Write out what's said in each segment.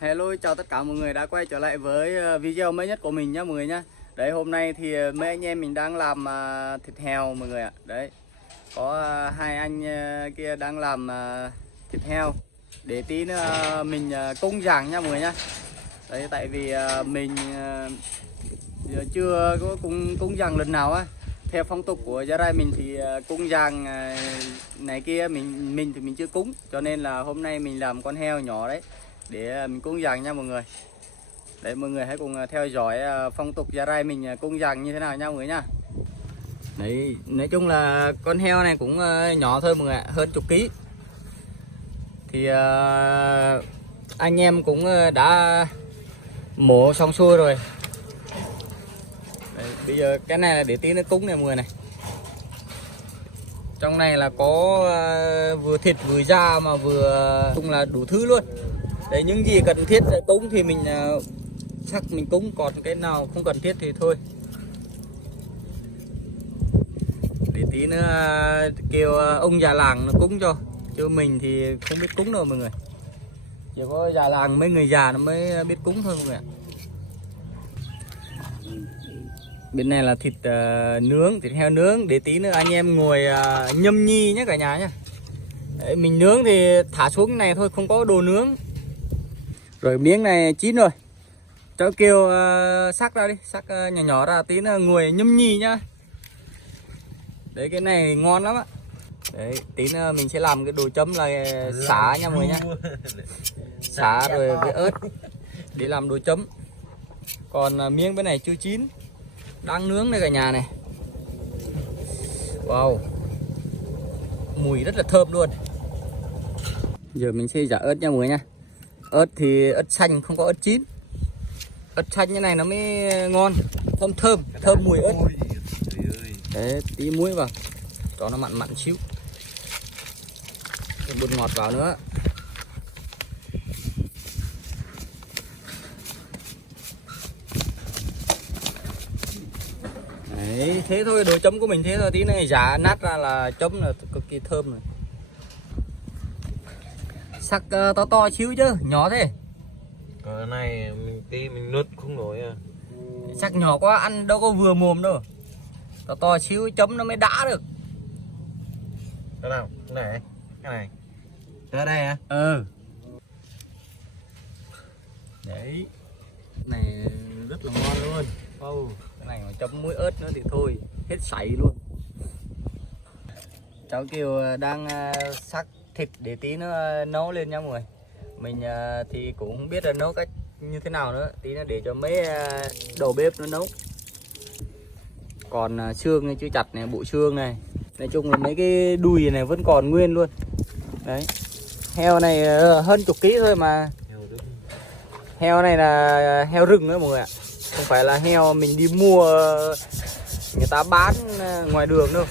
Hello, chào tất cả mọi người đã quay trở lại với video mới nhất của mình nhá mọi người nhá. Đấy, hôm nay thì mấy anh em mình đang làm thịt heo mọi người ạ. Đấy, có hai anh kia đang làm thịt heo để tí nữa mình cúng dường nha mọi người nhá. Đấy, tại vì mình giờ chưa có cúng dường lần nào á. Theo phong tục của gia đình mình thì cúng dường này kia mình thì mình chưa cúng, cho nên là hôm nay mình làm con heo nhỏ đấy để mình cúng dường nha mọi người. Đấy, mọi người hãy cùng theo dõi phong tục gia rai mình cúng dường như thế nào nha mọi người nhá. Đấy, nói chung là con heo này cũng nhỏ thôi mọi người ạ, hơn chục ký. Thì anh em cũng đã mổ xong xuôi rồi. Đấy, bây giờ cái này là để tí nữa cúng này mọi người này. Trong này là có vừa thịt vừa da mà vừa cũng là đủ thứ luôn. Đấy, những gì cần thiết để cúng thì mình sắc mình cúng, còn cái nào không cần thiết thì thôi. Để tí nữa kêu ông già làng nó cúng cho, chứ mình thì không biết cúng đâu mọi người. Chỉ có già làng mấy người già nó mới biết cúng thôi mọi người ạ. Bên này là thịt nướng, thịt heo nướng, để tí nữa anh em ngồi nhâm nhi nhé cả nhà nhé. Đấy, mình nướng thì thả xuống này thôi, không có đồ nướng. Rồi miếng này chín rồi, cháu kêu sắc ra đi, sắc nhỏ nhỏ ra, tí nữa ngồi nhâm nhi nhá. Đấy, cái này ngon lắm á. Đấy, tí nữa mình sẽ làm cái đồ chấm là xả nha mọi người nhá. Xả rồi với ớt để làm đồ chấm. Còn miếng bên này chưa chín, đang nướng đây cả nhà này. Wow, mùi rất là thơm luôn. Giờ mình sẽ giả ớt nha mọi người nha. Ớt thì ớt xanh, không có ớt chín. Ớt xanh như này nó mới ngon, thơm mùi ớt. Đấy, tí muối vào cho nó mặn mặn xíu, bột ngọt vào nữa. Đấy, thế thôi, đồ chấm của mình thế thôi, tí này giả nát ra là chấm là cực kỳ thơm rồi. Sắc to to xíu chứ, nhỏ thế. Cái này mình nuốt không nổi à. Sắc nhỏ quá ăn đâu có vừa mồm đâu. To to xíu chấm nó mới đã được. Cái nào? Cái này. Tới đây hả? Ừ. Đấy, cái này rất là ngon luôn. Cái này mà chấm muối ớt nữa thì thôi, hết sảy luôn. Cháu kêu đang sắc thịt để tí nữa nấu lên nha mọi người. Mình thì cũng không biết là nấu cách như thế nào nữa, tí nữa để cho mấy đầu bếp nó nấu. Còn xương này chưa chặt này, bộ xương này, nói chung là mấy cái đùi này vẫn còn nguyên luôn. Đấy, heo này hơn chục ký thôi mà. Heo này là heo rừng nữa mọi người ạ, không phải là heo mình đi mua người ta bán ngoài đường đâu.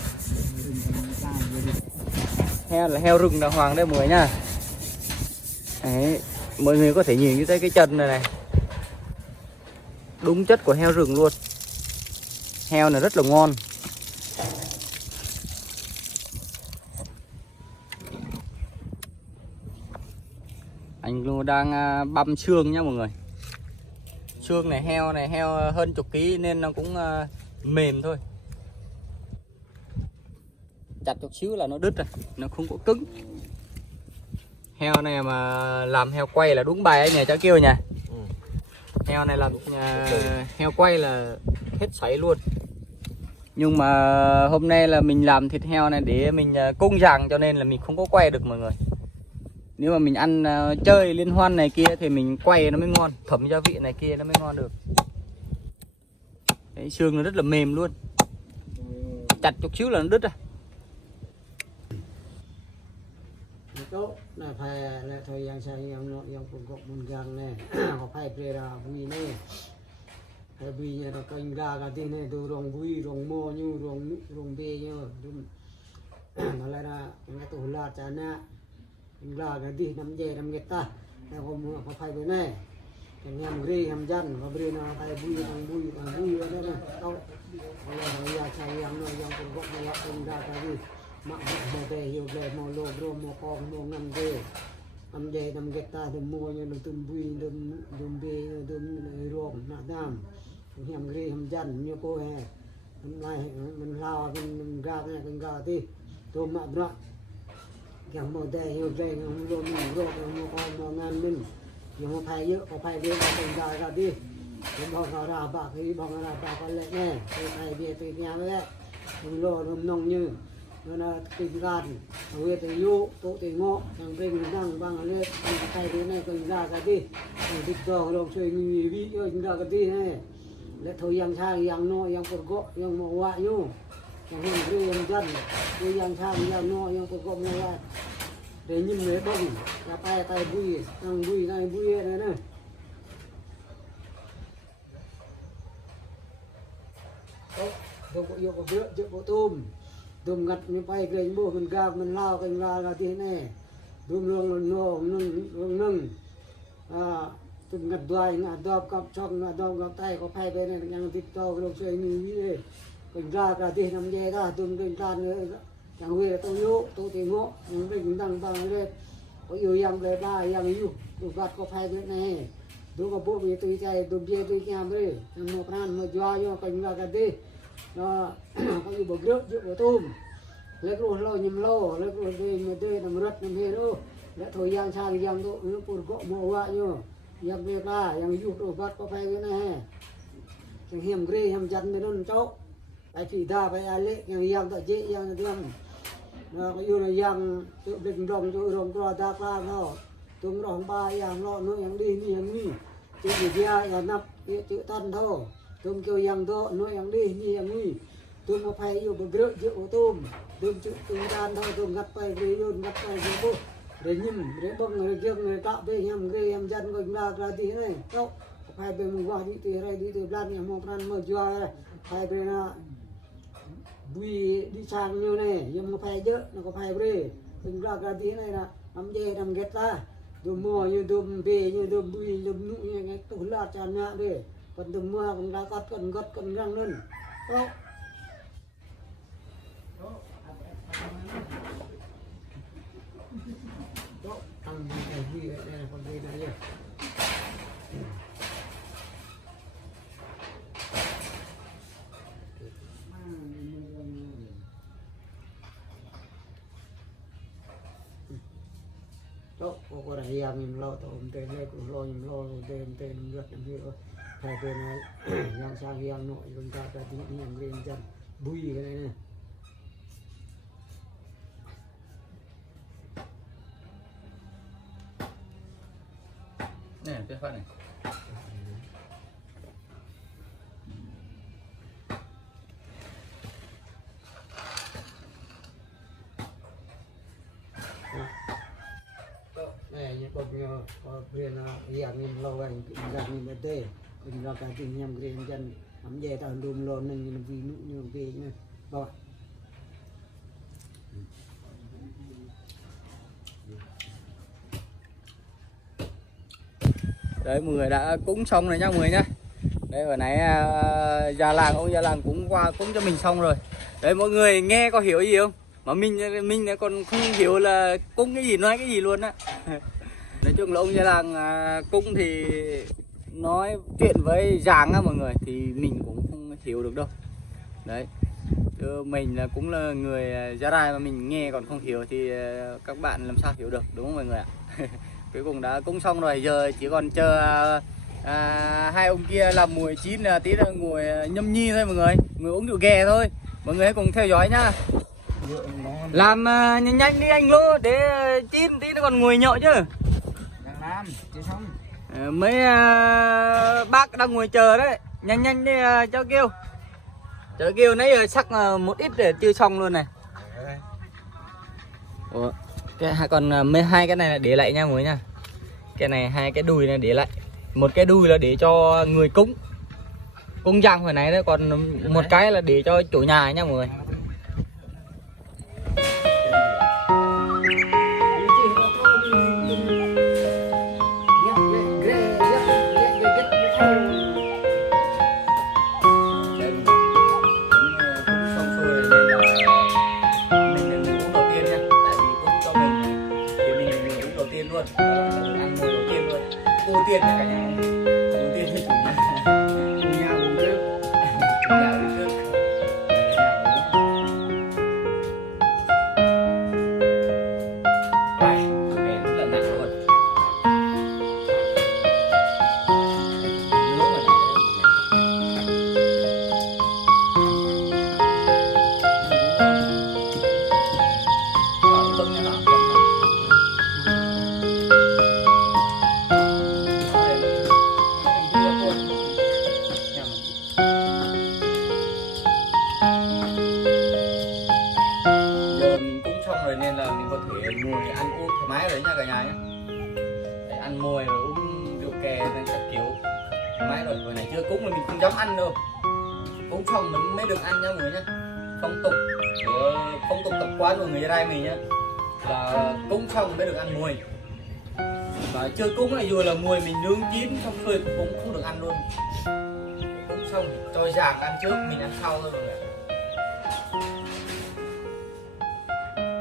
Heo là heo rừng đàng hoàng đây mọi người nha. Đấy, mọi người có thể nhìn như cái chân này này, đúng chất của heo rừng luôn. Heo này rất là ngon. Anh luôn đang băm xương nhá mọi người. Xương này heo hơn chục ký nên nó cũng mềm thôi. Chặt chút xíu là nó đứt rồi, nó không có cứng. Heo này mà làm heo quay là đúng bài ấy nhà cháu kêu nha. Heo này làm heo quay là hết sảy luôn. Nhưng mà hôm nay là mình làm thịt heo này để mình cúng dường, cho nên là mình không có quay được mọi người. Nếu mà mình ăn chơi liên hoan này kia thì mình quay nó mới ngon, thấm gia vị này kia nó mới ngon được. Đấy, xương nó rất là mềm luôn, chặt chút xíu là nó đứt rồi. Tốt là phải là thời gian sang yang cũng có một gang này họ phải về là vui này phải vui như là kênh ra cái tin này đồ rong vui rong mò như rong bê như nó lại là cái tủ là chả nè là cái gì nằm dè nằm nghẹt ta họ phải về này anh em ghi em dân và bên nào phải vui ở đây này đâu là giờ chạy yang cũng có một kênh ra cái gì mặc về hiểu về màu lô rô màu con màu ngâm về nằm dây nằm ghét ta đùm mua như đùm bùi đùm bê đùm ruộng nạ nam hầm ghê hầm dần như cô hè hôm nay mình lao mình gà này mình gà đi tôm mặn rạ chẳng một đây nhiều đây không luôn mình ruộng không có con ngàn mình nhưng mà phải nhớ có phải đi vào từng gà ra đi mình bỏ ra bạc cái bỏ ra bạc con lệ nè tôi phải về từ nhà với đấy mình lo đùm nông như nó là kinh gan người từ vô tổ từ ngõ thằng bên đang bằng lên tay thế này kinh ra cái đi thịt giò đồng xuôi người bị kinh ra cái đi này để thôi yang sang yang no yang pergo yang mau wa nyu yang hungry yang dân tôi yang sang yang no yang pergo mau wa để nhìn mấy bông là tay bùi thằng bùi này này không có yêu có bữa chợ có tôm ngặt mình bay cái bố mình gà mình lao cái ra là thế này tôm nương tôm ngặt đoài ngặt đọp cặp trong ngặt đọp cặp tay có phay bên này đang thịt to cái xoay như thế mình ra cả thế nằm dê ra tôm cái tràn nữa chẳng về tôi nhố tôi thì ngó mình đang bằng lên có yêu yang về ba yang yêu tôi gạt có phay bên này tôi có bố bị tôi chạy tôi dê tôi nhà với một nan một doa vô cảnh ra cái đi nó có yêu bờ nước chợ tôm lấy rồi lo nhầm lo lấy rồi đây nằm rất nằm hết đâu để thôi yang sang yang độ nó còn gõ mồ vạ nhá yang về ra yang dục đồ bắt có phải cái này cái hiểm ghê hiểm chắn mới nó chó cái chỉ ta phải lệ yang tại chế yang tiêm nó có yêu là yang tự định đồng cho ta ra nó tung đồng ba yang lo nó yang đi chữ gì kia yang nắp chữ tân thôi tung kêu yang đó nó yang đi yang đi tung có phải yêu bờ nước chợ tôm tung chữ tung đan thôi tung ngắt tay đi luôn ngắt tay đi bố để nhìn để bông người kia người tạo về em dân người ra tí này đâu phải về mình qua đi từ đây đi từ lan nhà một lan mở cho phải về là bùi đi sang như này nhưng mà phải chứ nó có phải về mình ra tí này là nắm dê nắm ghét ra đùm mò như đùm về như đùm bùi đùm nụ như cái tủ lạt tràn nhạ về còn đùm mò cũng đã cắt cần răng lên đâu ăn cái gì đây là con gì đây nhỉ đó có đại gia mình lo tôm tên này cũng lo mình lo tên rất là nhiều hai tên này yang sang yang nội chúng ta phải tính những cái chân bùi cái này này nè cái phát này này những bông riêng dạng như lâu anh dạng như thế mình ra cái tình nhầm riêng chân nắm dây tao đùm lon nên vì nụ như về nhá rồi đấy mọi người đã cúng xong rồi nhá mọi người nhá. Đây hồi nãy ông già làng cũng qua cúng cho mình xong rồi. Đấy mọi người nghe có hiểu gì không? Mà mình còn không hiểu là cúng cái gì nói cái gì luôn á. Nói chung là ông già làng cúng thì nói chuyện với giàng á mọi người thì mình cũng không hiểu được đâu. Đấy. Chứ mình là cũng là người Gia Rai mà mình nghe còn không hiểu thì các bạn làm sao hiểu được, đúng không mọi người ạ? Cuối cùng đã cúng xong rồi, giờ chỉ còn chờ hai ông kia làm mùi chín là tí nữa ngồi nhâm nhi thôi mọi người, ngồi uống rượu ghè thôi. Mọi người hãy cùng theo dõi nhá. Làm nhanh đi anh Lô để chín tí nó còn ngồi nhậu chứ. làm chưa xong. Mấy bác đang ngồi chờ đấy, nhanh đi cho kêu nãy giờ sắc một ít để chưa xong luôn này. Ủa, còn mấy hai cái này là để lại nha mọi người nha. Cái này hai cái đùi này để lại. Một cái đùi là để cho người cúng giang hồi nãy đấy, còn một cái là để cho chủ nhà nha mọi người. tiên nha cả nhà. Ưu tiên cho chủ nhà. Chủ nhà uống trước. Chủ nhà uống trước. Để cả nhà uống. Vậy, mẹ rất là nặng luôn. Nướng rồi này. Bưng nha hả? Giờ mình cúng xong rồi nên là mình có thể ngồi ăn uống thoải mái rồi nha cả nhà nhé. Để ăn mồi rồi uống rượu chè này các kiểu thoải mái rồi. Hồi này chưa cúng mà mình không dám ăn đâu. Cúng xong mình mới được ăn nha mọi người nhé. Phong tục tập quán của người Gia Rai mình nhá là cúng xong mới được ăn mồi. Và chưa cúng là dù là mồi mình nướng chín xong rồi cũng không được ăn luôn. Cúng xong cho giạc ăn trước mình ăn sau thôi mọi người.